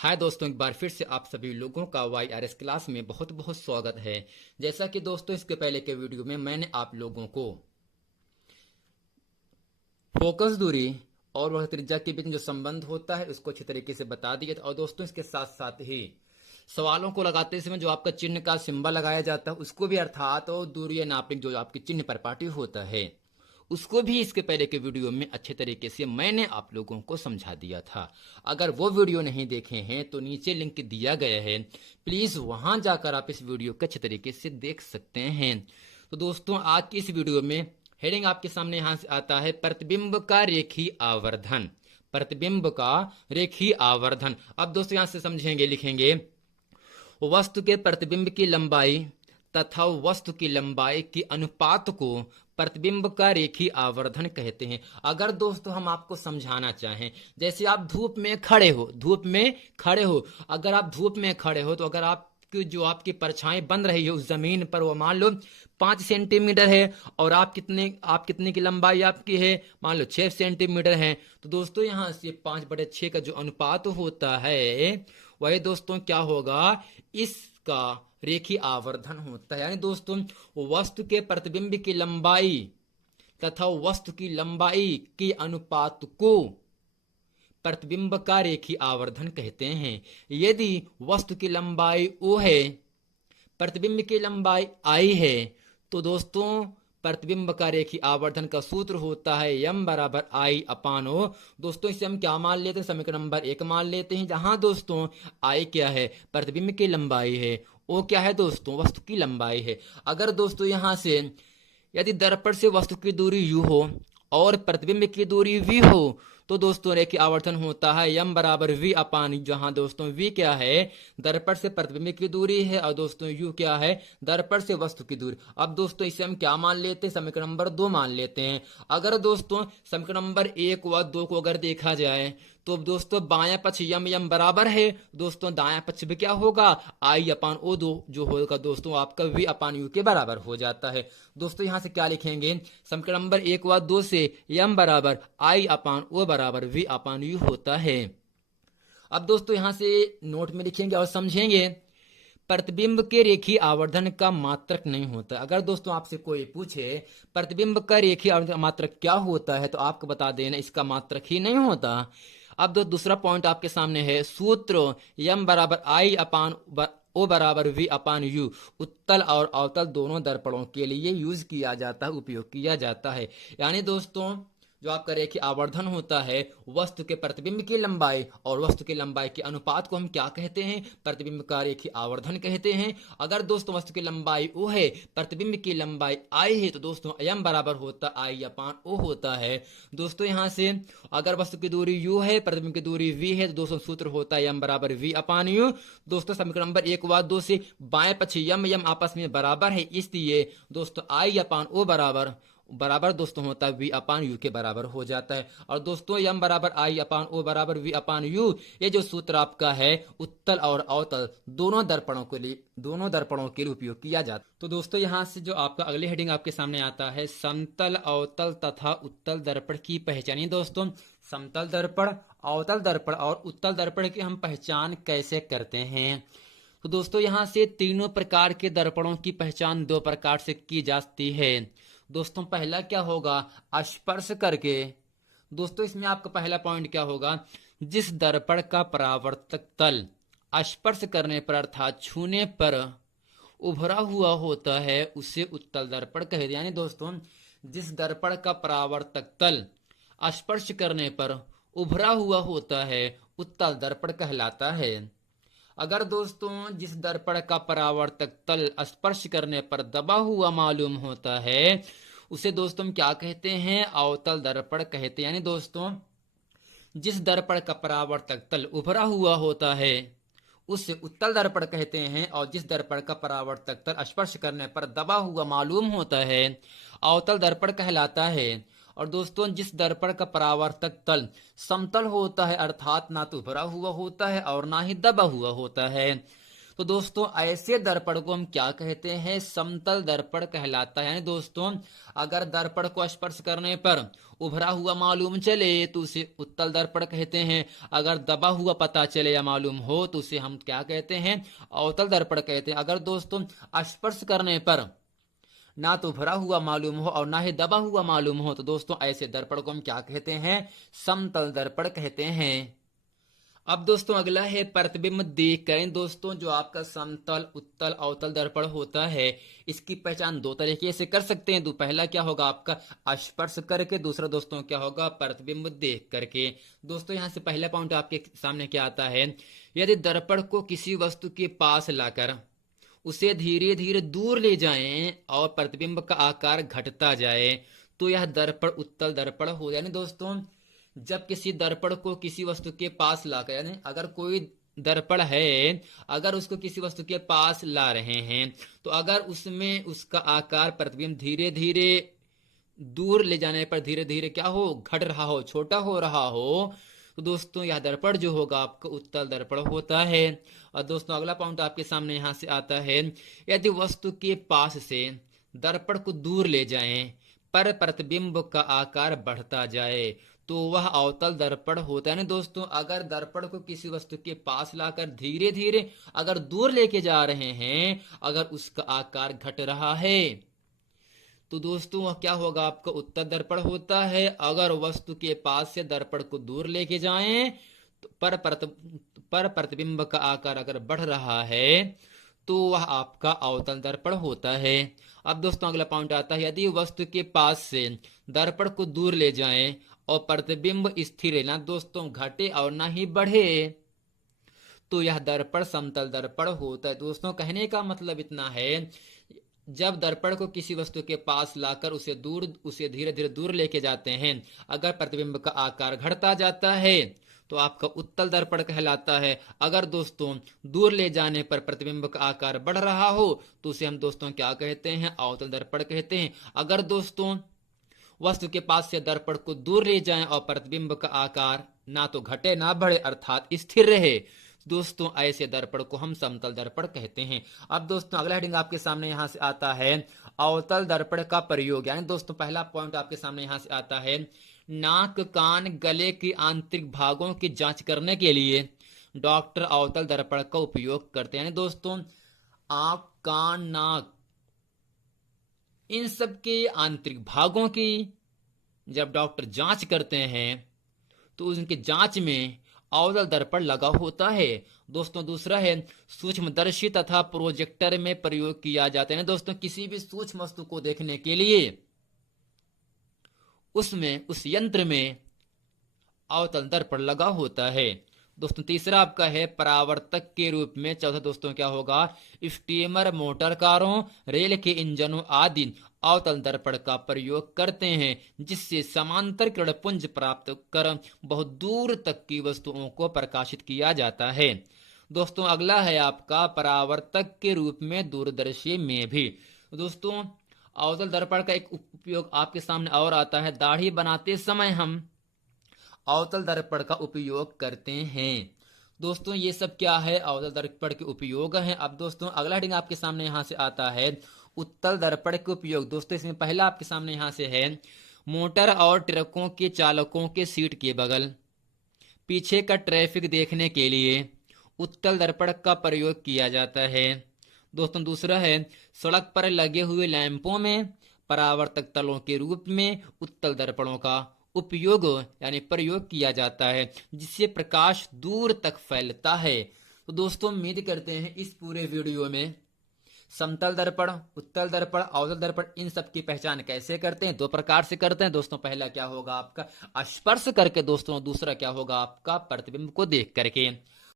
हाय दोस्तों, एक बार फिर से आप सभी लोगों का YRS क्लास में बहुत बहुत स्वागत है। जैसा कि दोस्तों इसके पहले के वीडियो में मैंने आप लोगों को फोकस दूरी और वह त्रिज्या के बीच में जो संबंध होता है उसको अच्छी तरीके से बता दिया था। और दोस्तों इसके साथ साथ ही सवालों को लगाते समय जो आपका चिन्ह का सिंबल लगाया जाता है उसको भी, अर्थात और दूरी या नापने जो आपकी चिन्ह पर पाटी होता है उसको भी इसके पहले के वीडियो में अच्छे तरीके से मैंने आप लोगों को समझा दिया था। अगर वो वीडियो नहीं देखे हैं तो नीचे लिंक दिया गया है, प्लीज वहां जाकर आप इस वीडियो को अच्छे तरीके से देख सकते हैं। तो दोस्तों आज की इस वीडियो में हेडिंग आपके सामने यहां से आता है प्रतिबिंब का रेखीय आवर्धन। प्रतिबिंब का रेखीय आवर्धन। अब दोस्तों यहां से समझेंगे, लिखेंगे वस्तु के प्रतिबिंब की लंबाई तथा वस्तु की लंबाई के अनुपात को प्रतिबिंब का रेखीय आवर्धन कहते हैं। अगर दोस्तों हम आपको समझाना चाहें, जैसे आप धूप में खड़े हो, अगर आप धूप में खड़े हो तो अगर आप जो आपकी परछाई बन रही है उस जमीन पर, वो मान लो 5 सेंटीमीटर है और आप कितने की लंबाई आपकी है, मान लो 6 सेंटीमीटर है। तो दोस्तों यहां से 5/6 का जो अनुपात होता है वही दोस्तों क्या होगा, इसका रेखीय आवर्धन होता है। यानी दोस्तों वस्तु के प्रतिबिंब की लंबाई तथा वस्तु की लंबाई के अनुपात को प्रतिबिंब का रेखीय आवर्धन कहते हैं। यदि वस्तु की लंबाई O है, प्रतिबिंब की लंबाई I है, तो दोस्तों प्रतिबिंब का रेखीय आवर्धन का सूत्र होता है m बराबर I/O। दोस्तों इसे हम क्या मान लेते हैं, समीकरण नंबर 1 मान लेते हैं, जहां दोस्तों I क्या है, प्रतिबिंब की लंबाई है, O क्या है दोस्तों, वस्तु की लंबाई है। अगर दोस्तों यहां से यदि दर्पण से वस्तु की दूरी u हो और प्रतिबिंब की दूरी v हो तो दोस्तों रेखीय आवर्धन होता है m बराबर v/, जहां दोस्तों v क्या है, दर्पण से प्रतिबिंब की दूरी है, और दोस्तों u क्या है, दर्पण से वस्तु की दूरी। अब दोस्तों इसे हम क्या मान लेते हैं, समीकरण नंबर 2 मान लेते हैं। अगर दोस्तों समीकरण नंबर 1 व 2 को अगर देखा जाए तो दोस्तों बायां पक्ष यम बराबर है, दोस्तों दायां पक्ष भी क्या होगा, I/O जो होगा दोस्तों आपका V/U के बराबर हो जाता है। दोस्तों यहां से क्या लिखेंगे, समीकरण नंबर 1 व 2 से m बराबर I/O बराबर V/U होता है। अब दोस्तों यहां से नोट में लिखेंगे और समझेंगे, प्रतिबिंब के रेखीय आवर्धन का मात्रक नहीं होता। अगर दोस्तों आपसे कोई पूछे प्रतिबिंब का रेखीय आवर्धन का मात्रक क्या होता है तो आपको बता देना इसका मात्रक ही नहीं होता। अब दूसरा पॉइंट आपके सामने है, सूत्र m बराबर I/O बराबर V/U उत्तल और अवतल दोनों दर्पणों के लिए यूज किया जाता है, उपयोग किया जाता है। यानी दोस्तों जो आपका रेखीय आवर्धन होता है वस्तु के प्रतिबिंब की लंबाई और वस्तु की लंबाई के अनुपात को हम क्या कहते हैं, प्रतिबिंब का रेखीय आवर्धन कहते हैं। अगर दोस्तों वस्तु की लंबाई O है, प्रतिबिंब की लंबाई I है, तो दोस्तों m बराबर होता I/O होता है। दोस्तों यहां से अगर वस्तु की दूरी u है, प्रतिबिंब की दूरी v है, तो दोस्तों सूत्र होता है m बराबर V/U। दोस्तों समीकरण नंबर 1 व 2 से बाएं पक्ष m आपस में बराबर है, इसलिए दोस्तों I/O बराबर दोस्तों होता है V/U के बराबर हो जाता है। और दोस्तों m बराबर I/O बराबर V/U, ये जो सूत्र आपका है उत्तल और अवतल दोनों दर्पणों के लिए उपयोग किया जाता है। तो दोस्तों यहां से जो आपका अगली हेडिंग आपके सामने आता है, समतल अवतल तथा उत्तल दर्पण की पहचान। दोस्तों समतल दर्पण, अवतल दर्पण और उत्तल दर्पण की हम पहचान कैसे करते हैं। तो दोस्तों यहां से तीनों प्रकार के दर्पणों की पहचान 2 प्रकार से की जाती है। दोस्तों पहला क्या होगा, स्पर्श करके। दोस्तों इसमें आपका पहला पॉइंट क्या होगा, जिस दर्पण का परावर्तक तल स्पर्श करने पर अर्थात छूने पर उभरा हुआ होता है उसे उत्तल दर्पण कहते हैं। यानी दोस्तों जिस दर्पण का परावर्तक तल स्पर्श करने पर उभरा हुआ होता है उत्तल दर्पण कहलाता है। अगर दोस्तों जिस दर्पण का परावर्तक तल स्पर्श करने पर दबा हुआ मालूम होता है उसे दोस्तों हम क्या कहते हैं, अवतल दर्पण कहते हैं। यानी दोस्तों जिस दर्पण का परावर्तक तल उभरा हुआ होता है उसे उत्तल दर्पण कहते हैं, और जिस दर्पण का परावर्तक तल स्पर्श करने पर दबा हुआ मालूम होता है अवतल दर्पण कहलाता है। और दोस्तों जिस दर्पण का परावर्तक तल समतल होता है, अर्थात ना तो उभरा हुआ होता है और ना ही दबा हुआ होता है, तो दोस्तों ऐसे दर्पण को हम क्या कहते हैं, समतल दर्पण कहलाता है। यानी दोस्तों अगर दर्पण को स्पर्श करने पर उभरा हुआ मालूम चले तो उसे उत्तल दर्पण कहते हैं, अगर दबा हुआ पता चले या मालूम हो तो उसे हम क्या कहते हैं, अवतल दर्पण कहते हैं। अगर दोस्तों स्पर्श करने पर ना तो भरा हुआ मालूम हो और ना ही दबा हुआ मालूम हो तो दोस्तों ऐसे दर्पण को हम क्या कहते हैं, समतल दर्पण कहते हैं। अब दोस्तों अगला है प्रतिबिंब देख करें। दोस्तों जो आपका समतल, उत्तल, अवतल दर्पण होता है इसकी पहचान दो तरीके से कर सकते हैं। पहला क्या होगा आपका स्पर्श करके, दूसरा दोस्तों क्या होगा प्रतिबिंब देख करके। दोस्तों यहाँ से पहला पॉइंट आपके सामने क्या आता है, यदि दर्पण को किसी वस्तु के पास लाकर उसे धीरे धीरे दूर ले जाएं और प्रतिबिंब का आकार घटता जाए तो यह दर्पण उत्तल दर्पण हो। यानी दोस्तों जब किसी दर्पण को किसी वस्तु के पास लाकर, यानी अगर कोई दर्पण है, अगर उसको किसी वस्तु के पास ला रहे हैं तो अगर उसमें उसका आकार प्रतिबिंब धीरे धीरे दूर ले जाने पर धीरे धीरे क्या हो, घट रहा हो, छोटा हो रहा हो तो दोस्तों यह दर्पण जो होगा आपका उत्तल दर्पण होता है। और दोस्तों अगला पॉइंट आपके सामने यहां से आता है, यदि वस्तु के पास से दर्पण को दूर ले जाएं पर प्रतिबिंब का आकार बढ़ता जाए तो वह अवतल दर्पण होता है। ना दोस्तों अगर दर्पण को किसी वस्तु के पास लाकर धीरे धीरे अगर दूर लेके जा रहे हैं, अगर उसका आकार घट रहा है तो दोस्तों वह क्या होगा, आपका उत्तल दर्पण होता है। अगर वस्तु के पास से दर्पण को दूर लेके जाएं तो पर प्रतिबिंब का आकार अगर बढ़ रहा है तो वह आपका अवतल दर्पण होता है। अब दोस्तों अगला पॉइंट आता है, यदि वस्तु के पास से दर्पण को दूर ले जाएं और प्रतिबिंब स्थिर है, ना दोस्तों घटे और ना ही बढ़े तो यह दर्पण समतल दर्पण होता है। दोस्तों कहने का मतलब इतना है, जब दर्पण को किसी वस्तु के पास लाकर उसे धीरे धीरे दूर लेके जाते हैं, अगर प्रतिबिंब का आकार घटता जाता है तो आपका उत्तल दर्पण कहलाता है। अगर दोस्तों दूर ले जाने पर प्रतिबिंब का आकार बढ़ रहा हो तो उसे हम दोस्तों क्या कहते हैं, अवतल दर्पण कहते हैं। अगर दोस्तों वस्तु के पास से दर्पण को दूर ले जाएं और प्रतिबिंब का आकार ना तो घटे ना बढ़े अर्थात स्थिर रहे, दोस्तों ऐसे दर्पण को हम समतल दर्पण कहते हैं। अब दोस्तों अगला हेडिंग आपके सामने यहां से आता है, अवतल दर्पण का प्रयोग। यानी दोस्तों पहला पॉइंट आपके सामने यहां से आता है, नाक, कान, गले के आंतरिक भागों की जांच करने के लिए डॉक्टर अवतल दर्पण का उपयोग करते हैं। यानी दोस्तों आंख, कान, नाक, इन सब के आंतरिक भागों की जब डॉक्टर जांच करते हैं तो उनकी जांच में अवतल दर्पण लगा होता है। दोस्तों दूसरा है, सूक्ष्मदर्शी तथा प्रोजेक्टर में प्रयोग किया जाता है। दोस्तों किसी भी सूक्ष्म वस्तु को देखने के लिए उसमें उस यंत्र में अवतल दर्पण लगा होता है। दोस्तों तीसरा आपका है परावर्तक के रूप में। चौथा दोस्तों क्या होगा, स्टीमर, मोटर कारों, रेल के इंजनों आदि अवतल दर्पण का प्रयोग करते हैं जिससे समांतर किरण पुंज प्राप्त कर बहुत दूर तक की वस्तुओं को प्रकाशित किया जाता है। दोस्तों अगला है आपका परावर्तक के रूप में दूरदर्शी में भी। दोस्तों अवतल दर्पण का एक उपयोग आपके सामने और आता है, दाढ़ी बनाते समय हम अवतल दर्पण का उपयोग करते हैं। दोस्तों ये सब क्या है, अवतल दर्पण के उपयोग हैं। अब दोस्तों अगला हेडिंग आपके सामने यहां से आता है, उत्तल दर्पण के उपयोग। दोस्तों इसमें पहला आपके सामने यहां से है, मोटर और ट्रकों के चालकों के सीट के बगल पीछे का ट्रैफिक देखने के लिए उत्तल दर्पण का प्रयोग किया जाता है। दोस्तों दूसरा है, सड़क पर लगे हुए लैंपों में परावर्तक तलों के रूप में उत्तल दर्पणों का उपयोग यानी प्रयोग किया जाता है जिससे प्रकाश दूर तक फैलता है। तो दोस्तों उम्मीद करते हैं इस पूरे वीडियो में समतल दर्पण, उत्तल दर्पण, अवतल दर्पण इन सब की पहचान कैसे करते हैं, दो प्रकार से करते हैं। दोस्तों पहला क्या होगा आपका स्पर्श करके, दोस्तों दूसरा क्या होगा आपका प्रतिबिंब को देख करके।